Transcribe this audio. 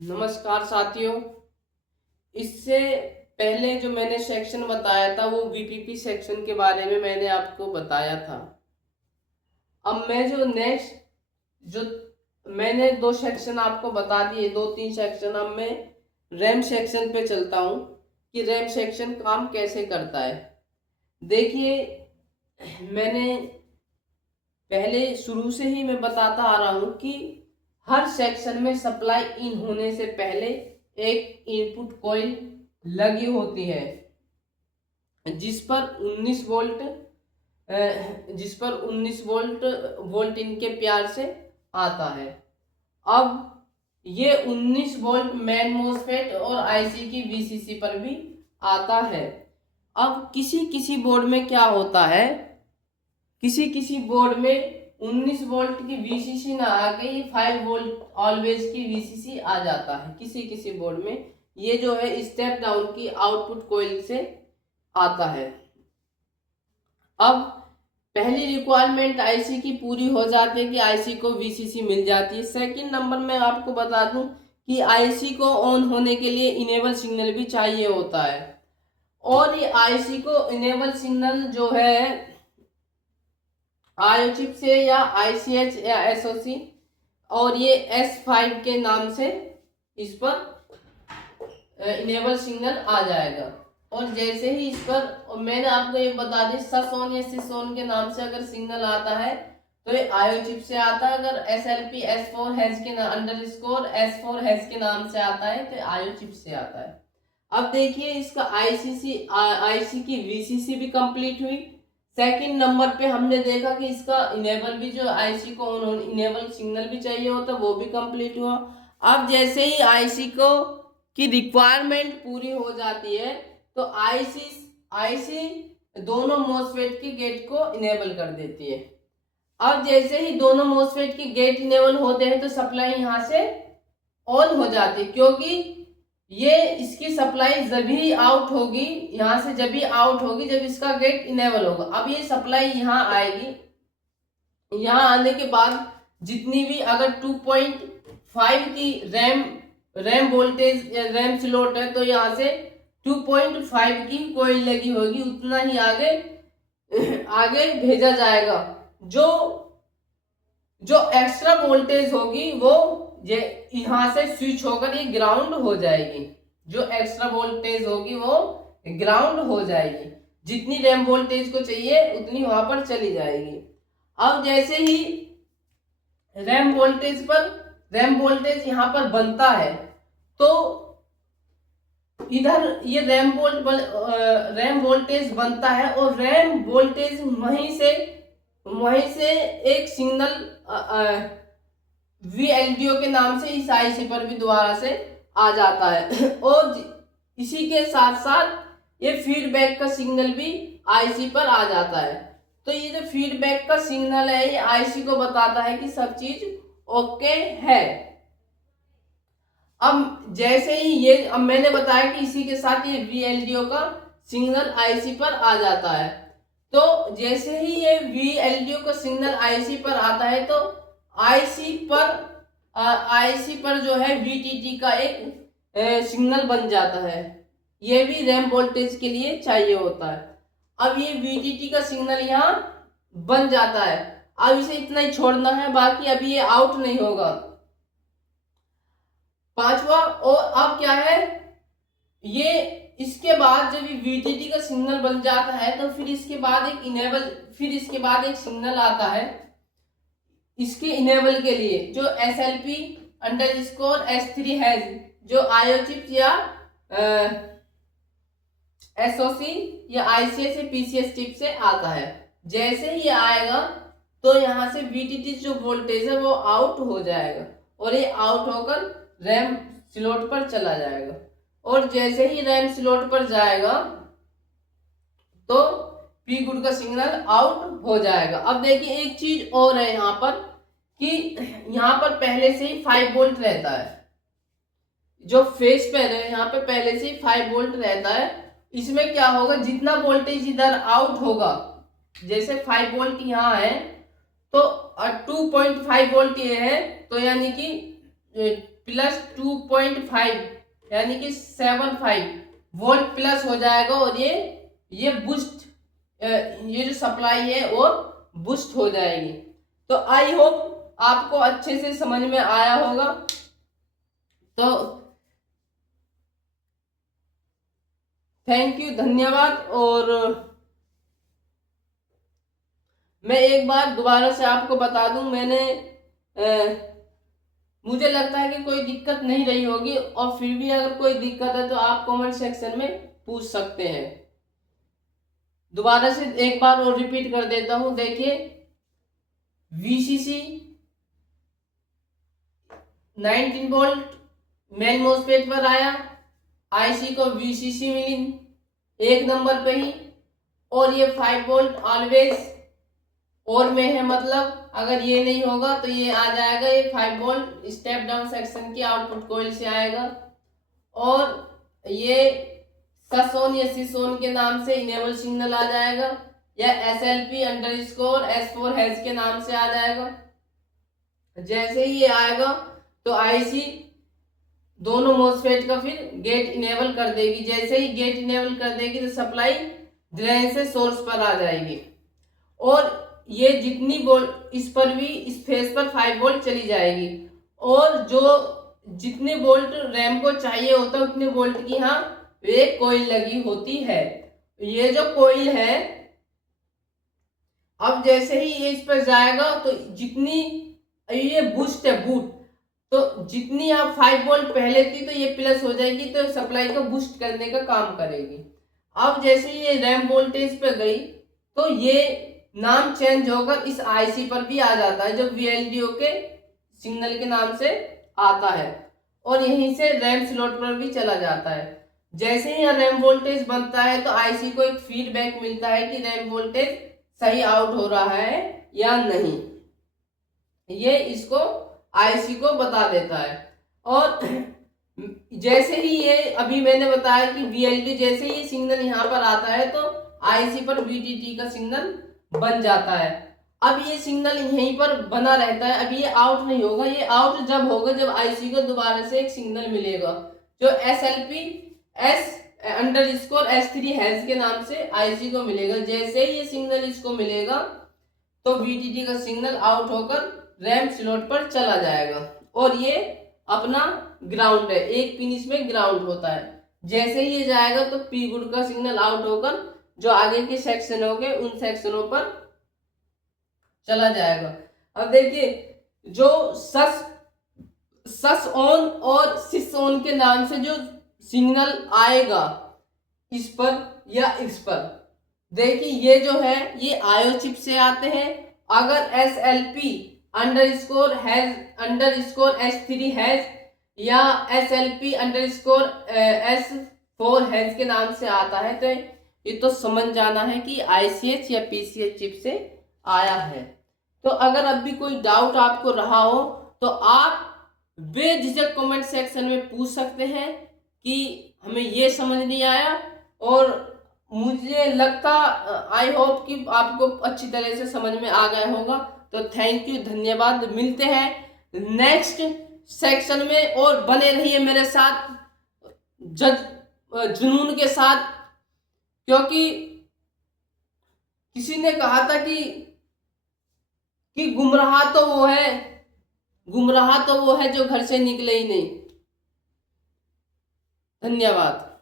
नमस्कार साथियों। इससे पहले जो मैंने सेक्शन बताया था वो वीपीपी सेक्शन के बारे में मैंने आपको बताया था। अब मैं जो मैंने दो सेक्शन आपको बता दिए, दो तीन सेक्शन। अब मैं रैम सेक्शन पे चलता हूँ कि रैम सेक्शन काम कैसे करता है। देखिए, मैंने पहले शुरू से ही मैं बताता आ रहा हूँ कि हर सेक्शन में सप्लाई इन होने से पहले एक इनपुट कॉइल लगी होती है जिस पर 19 वोल्ट इनके प्यार से आता है। अब ये 19 वोल्ट मेन मोसफेट और आईसी की वीसीसी पर भी आता है। अब किसी किसी बोर्ड में क्या होता है, किसी किसी बोर्ड में 19 वोल्ट की वीसीसी ना आके 5 वोल्ट ऑलवेज की वीसीसी आ जाता है। किसी किसी बोर्ड में ये जो है स्टेप डाउन की आउटपुट कॉइल से आता है। अब पहली रिक्वायरमेंट आईसी की पूरी हो जाती है कि आईसी को वीसीसी मिल जाती है। सेकंड नंबर में आपको बता दूं कि आईसी को ऑन होने के लिए इनेबल सिग्नल भी चाहिए होता है। और ये आईसी को इनेबल सिग्नल जो है आईओ चिप से या आईसीएच या एसओसी और ये S5 के नाम से इस पर इनेबल सिग्नल आ जाएगा। और जैसे ही इस पर, और मैंने आपको ये बता दी, ससोन या सिसोन के नाम से अगर सिग्नल आता है तो ये आईओ चिप से आता है। अगर SLP S4 हैश के अंडरस्कोर S4 हैश के नाम से आता है तो आईओ चिप से आता है। अब देखिए, इसका आईसी की वीसीसी भी कंप्लीट हुई। सेकंड नंबर पे हमने देखा कि इसका इनेबल भी, जो आईसी को ऑन इनेबल सिग्नल भी चाहिए होता, वो भी कंप्लीट हुआ। अब जैसे ही आईसी को की रिक्वायरमेंट पूरी हो जाती है तो आईसी दोनों मोसफेट के गेट को इनेबल कर देती है। अब जैसे ही दोनों मोसफेट के गेट इनेबल होते हैं तो सप्लाई यहाँ से ऑन हो जाती है, क्योंकि ये इसकी सप्लाई जब ही आउट होगी, यहाँ से जब ही आउट होगी जब इसका गेट इनेबल होगा। अब ये सप्लाई यहाँ आएगी। यहाँ आने के बाद जितनी भी, अगर 2.5 की रैम वोल्टेज या रैम स्लॉट है तो यहाँ से 2.5 की कोई लगी होगी, उतना ही आगे भेजा जाएगा। जो जो एक्स्ट्रा वोल्टेज होगी वो ये यहां से स्विच होकर ये ग्राउंड हो जाएगी। जो एक्स्ट्रा वोल्टेज होगी वो ग्राउंड हो जाएगी। जितनी रैम वोल्टेज को चाहिए उतनी वहां पर चली जाएगी। अब जैसे ही रैम वोल्टेज यहां पर बनता है तो इधर ये रैम वोल्टेज बनता है और रैम वोल्टेज वहीं से एक सिग्नल VLDO के नाम से इस आईसी पर भी दोबारा से आ जाता है। और इसी के साथ साथ ये फीडबैक का सिग्नल भी आईसी पर आ जाता है। तो ये जो फीडबैक का सिग्नल है ये आईसी को बताता है कि सब चीज ओके है। अब जैसे ही ये, अब मैंने बताया कि इसी के साथ ये VLDO का सिग्नल आईसी पर आ जाता है। तो जैसे ही ये VLDO का सिग्नल आईसी पर आता है तो आईसी पर जो है VTT का एक सिग्नल बन जाता है। ये भी रैम वोल्टेज के लिए चाहिए होता है। अब ये VTT का सिग्नल यहाँ बन जाता है। अब इसे इतना ही छोड़ना है, बाकी अभी ये आउट नहीं होगा। पांचवा, और अब क्या है, ये इसके बाद जब VTT का सिग्नल बन जाता है तो फिर इसके बाद एक सिग्नल आता है इसके इनेबल के लिए, जो SLP अंडरस्कोर S3 है, जो आईओ चिप या SOC या ICS या PCS चिप से आता है। जैसे ही आएगा तो यहाँ से VTT जो वोल्टेज है वो आउट हो जाएगा और ये आउट होकर रैम स्लॉट पर चला जाएगा। और जैसे ही रैम स्लॉट पर जाएगा तो पी गुड का सिग्नल आउट हो जाएगा। अब देखिए, एक चीज और है यहाँ पर कि यहाँ पर पहले से ही 5 वोल्ट रहता है। जो फेस पैर है यहाँ पे पहले से ही 5 वोल्ट रहता है। इसमें क्या होगा, जितना वोल्टेज इधर आउट होगा, जैसे 5 वोल्ट यहाँ है तो 2.5 वोल्ट ये है, तो यानी कि प्लस 2.5 यानी कि 75 वोल्ट प्लस हो जाएगा और ये बूस्ट, ये जो सप्लाई है और बूस्ट हो जाएगी। तो आई होप आपको अच्छे से समझ में आया होगा। तो थैंक यू, धन्यवाद। और मैं एक बार दोबारा से आपको बता दूं, मुझे लगता है कि कोई दिक्कत नहीं रही होगी, और फिर भी अगर कोई दिक्कत है तो आप कमेंट सेक्शन में पूछ सकते हैं। दोबारा से एक बार और रिपीट कर देता हूं। देखिए, वीसीसी 19 वोल्ट मेन मोस्फेट पर आया, आईसी को वीसीसी मिली 1 नंबर पे ही, और ये 5 वोल्ट ऑलवेज और में है, मतलब अगर ये नहीं होगा तो ये आ जाएगा, ये 5 वोल्ट स्टेप डाउन सेक्शन की आउटपुट कॉइल से आएगा। और ये सस ऑन या सिस ऑन के नाम से इनेबल सिग्नल आ जाएगा, या SLP_S4 हैज के नाम से आ जाएगा। जैसे ही ये आएगा तो आईसी दोनों मोस्फेट का फिर गेट इनेबल कर देगी। जैसे ही गेट इनेबल कर देगी तो सप्लाई ड्रेन से सोर्स पर आ जाएगी, और ये जितनी वोल्ट इस पर भी इस फेस पर 5 वोल्ट चली जाएगी, और जो जितने वोल्ट रैम को चाहिए होता है उतने वोल्ट की यहाँ एक कोइल लगी होती है। ये जो कोइल है, अब जैसे ही ये इस पर जाएगा तो जितनी ये बूस्ट है बूट, तो जितनी आप 5 वोल्ट पहले थी तो ये प्लस हो जाएगी, तो सप्लाई को बूस्ट करने का काम करेगी। अब जैसे ये रैम वोल्टेज पे गई तो ये नाम चेंज होकर इस आईसी पर भी आ जाता है, जो VLDO के सिग्नल के नाम से आता है, और यहीं से रैम स्लॉट पर भी चला जाता है। जैसे ही रैम वोल्टेज बनता है तो आईसी को एक फीडबैक मिलता है कि रैम वोल्टेज सही आउट हो रहा है या नहीं, ये इसको आईसी को बता देता है। और जैसे ही ये अभी मैंने बताया कि VLD जैसे ही सिग्नल यहाँ पर आता है तो आईसी पर VDD का सिग्नल बन जाता है। अब ये सिग्नल यहीं पर बना रहता है, अभी ये आउट नहीं होगा। ये आउट जब होगा जब आईसी को दोबारा से एक सिग्नल मिलेगा, जो SLP_S3 हैज के नाम से आईसी को मिलेगा। जैसे ही ये सिग्नल इसको मिलेगा तो VDD का सिग्नल आउट होकर रैम स्लॉट पर चला जाएगा, और ये अपना ग्राउंड है, एक पिन इसमें ग्राउंड होता है। जैसे ही ये जाएगा तो पी गुड का सिग्नल आउट होकर जो आगे के सेक्शन हो गए उन सेक्शनों पर चला जाएगा। अब देखिए, जो सस ऑन और सिस ऑन के नाम से जो सिग्नल आएगा इस पर या इस पर, देखिए ये जो है ये आयो चिप से आते हैं। अगर SLP_S3 हैज या SLP_S4 हैज के नाम से आता है तो ये तो समझ जाना है कि ICH या PCH चिप से आया है। तो अगर अब भी कोई डाउट आपको रहा हो तो आप बेझिझक कमेंट सेक्शन में पूछ सकते हैं कि हमें ये समझ नहीं आया, और मुझे लगता आई होप कि आपको अच्छी तरह से समझ में आ गया होगा। तो थैंक यू, धन्यवाद। मिलते हैं नेक्स्ट सेक्शन में, और बने रहिए मेरे साथ जुनून के साथ, क्योंकि किसी ने कहा था कि गुमराह तो वो है जो घर से निकले ही नहीं। धन्यवाद।